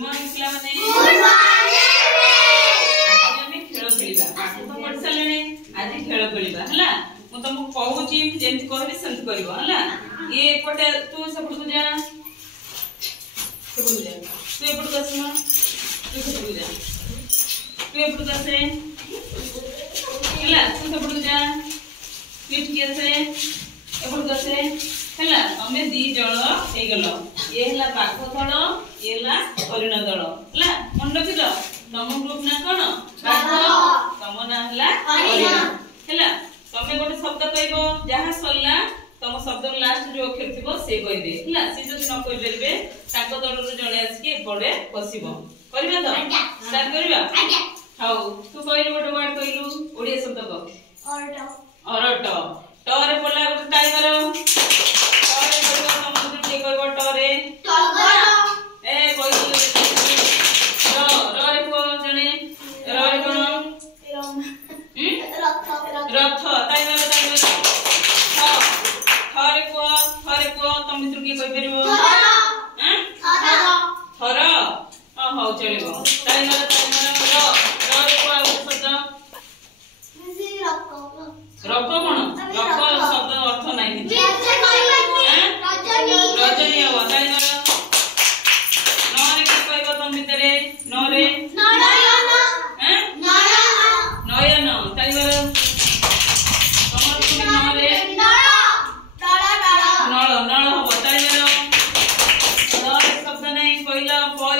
morning पिला माने good morning आज हम खेल खेलिबा पाठ तो पढ़ सलेने आज खेल खेलिबा हला मु तुमको कहूची जेंति कहबी संत करबो हला ये एपटे तू सबुठ जा सबुठ जा तू एपट कस ना तू सबुठ जा तू एपट कसे हला तू सबुठ जा पीठ के से एपट कसे हला हमें दी जण हे गलो ये हला पाख दल ये हला हरिण दल हला मन रखिलो तम ग्रुप ना कोन पाख तम ना हला हरिण हला तमे गोटे शब्द कहबो जहा सरला तम शब्द लास्ट जो अक्षर थिबो से कहि दे हला से जदि न कहि देबे ताको दल रो जणे आसी के पड़े पसिबो करबा तो स्टार्ट करबा हाउ तू कहलु गोटे वर्ड कहलु ओडिया शब्द कह ऑटो ऑटो टरे बोला गोटे ट्राई करो टरे करबो तम के कहबो टरे टगर ए कहलु रे को जणे रे कोन रथ ताई मारो थरे को तुम मित्र की कहि परबो हैं थर हो चलेबो ताई मारो रे को आ शब्द रक कोन रक शब्द अर्थ नाही रजनी हो ताई मारो नरे की कहबो तुम मित्र नरे नयन हैं नयन ताई मारो नल नल हो बताइए शब्द नहीं कहला पर